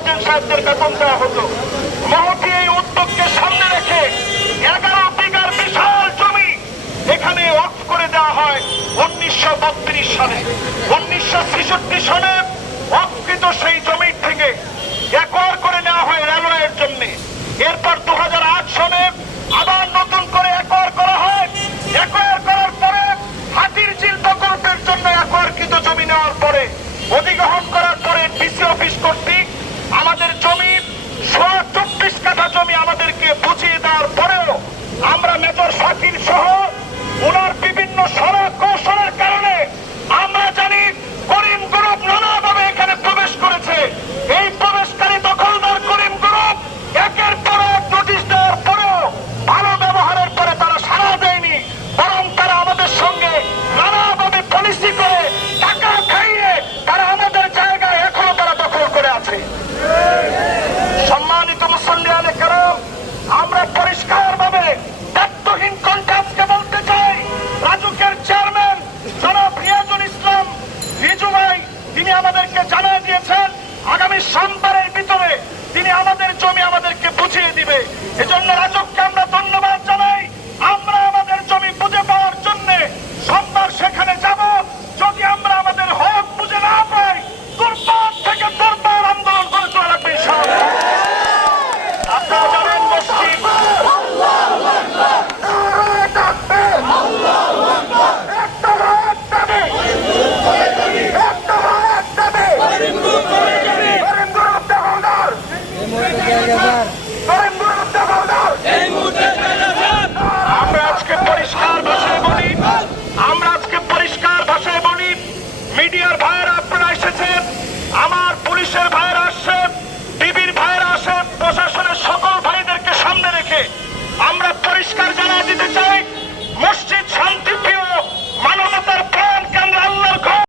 মোয়াজ্জেম সাহেবদের বেতন দেওয়া হতো। মহতী এই উদ্যোগকে সামনে রেখে 11 বিঘার বিশাল জমি এখানে ওয়াকফ করে দেওয়া হয় 1932 সালে। 1966 সালে ওয়াকফকৃত সেই জমির থেকে একর করে নেওয়া হয় রেলওয়ের জন্য। এরপর 2008 সালে আবার নতুন করে একর করা হয়। একর করার পরে হাতির ঝিল প্রকল্পের জন্য একরকৃত জমি নেওয়ার পরে অধিগ্রহণ করার পরে ডিসি অফিস কর্তৃক আমাদের জমি 24 কাঠা জমি আমাদেরকে বুঝিয়ে দেওয়ার পরেও আমরা মেজর শাকির সহ ওনার বিভিন্ন সড়ক কৌশলের কারণে আমরা জানি করিম গ্রুপ নানাভাবে এখানে প্রবেশ করেছে। এই প্রবেশকারী দখলদার করিম গ্রুপ একের পর এক নোটিশ দেওয়ার পরেও ভালো ব্যবহারের পরে তারা সাড়া দেয়নি, বরং তারা আমাদের সঙ্গে নানাভাবে পলিসি করে টাকা খাইয়ে তারা আমাদের জায়গায় এখনো তারা দখল করে আছে। সম্মানিত মুসল্লিয়ানে কেরাম, আমরা পরিষ্কারভাবে দায়িত্বহীন কণ্ঠে আজকে বলতে চাই, রাজুকের চেয়ারম্যান জনাব রিয়াজুল ইসলাম রিজু ভাই তিনি আমাদেরকে জানিয়ে দিয়েছেন আগামী সোমবারের ভিতরে তিনি আমাদের জমি আমাদেরকে বুঝিয়ে দিবে। এজন্য রাজুক